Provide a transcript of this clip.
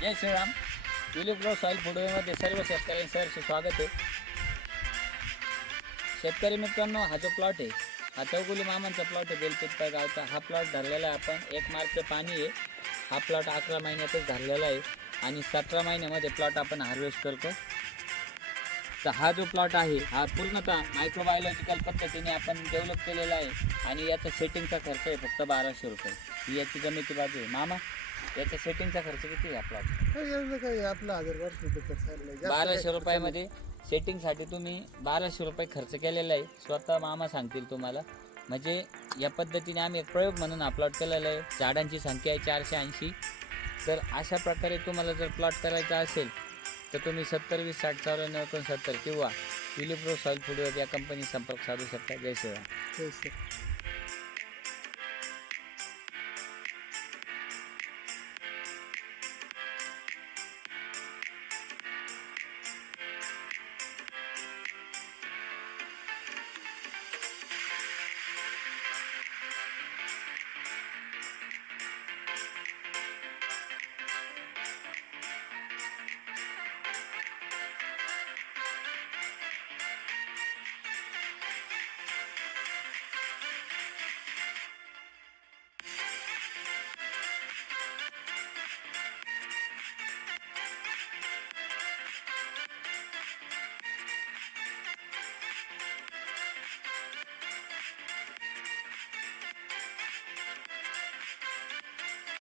जय Shriram. Tulip grow soil फुडवेमध्ये सर्व शेतकऱ्यांचं सहर्ष स्वागत आहे. शेतकरी मित्रांनो, हा जो प्लॉट आहे हा चौगुली मामांचा प्लॉट आहे बेलपिटपा गावचा. हा प्लॉट धरलेला आहे आपण 1 मार्चचं पाणी आहे. हा प्लॉट 11 महिन्यातच धरलेला आहे आणि 17 महिन्यामध्ये प्लॉट आपण हार्वेस्ट करतो. तर हा जो प्लॉट आहे हा पूर्णतः मायक्रोबायोलॉजिकल पद्धतीने आपण डेव्हलप केलेला आहे आणि याचा सेटिंगचा खर्च आहे फक्त 1200 रुपये. ही याची जमिनीची बाजू आहे. मामा, याचा सेटिंगचा खर्च किती आहे आपला? काय आपला 1000-1200 रुपये खर्च आलेला आहे. जास्त काय 1200 खर्च रुपयामध्ये सेटिंगसाठी तुम्ही 1200 रुपये खर्च केलेला आहे. स्वतः मामा सांगतील तुम्हाला. म्हणजे या पद्धतीने आम्ही एक प्रयोग म्हणून हा प्लॉट केलेला आहे. झाडांची संख्या आहे 480. तर अशा प्रकारे तुम्हाला जर प्लॉट करायचा असेल तर तुम्ही 70 20 60 94 69 किंवा ट्युलिप ग्रो सॉईल फुडवेअर या कंपनी संपर्क साधू शकता. जय श्रीराम. नाही.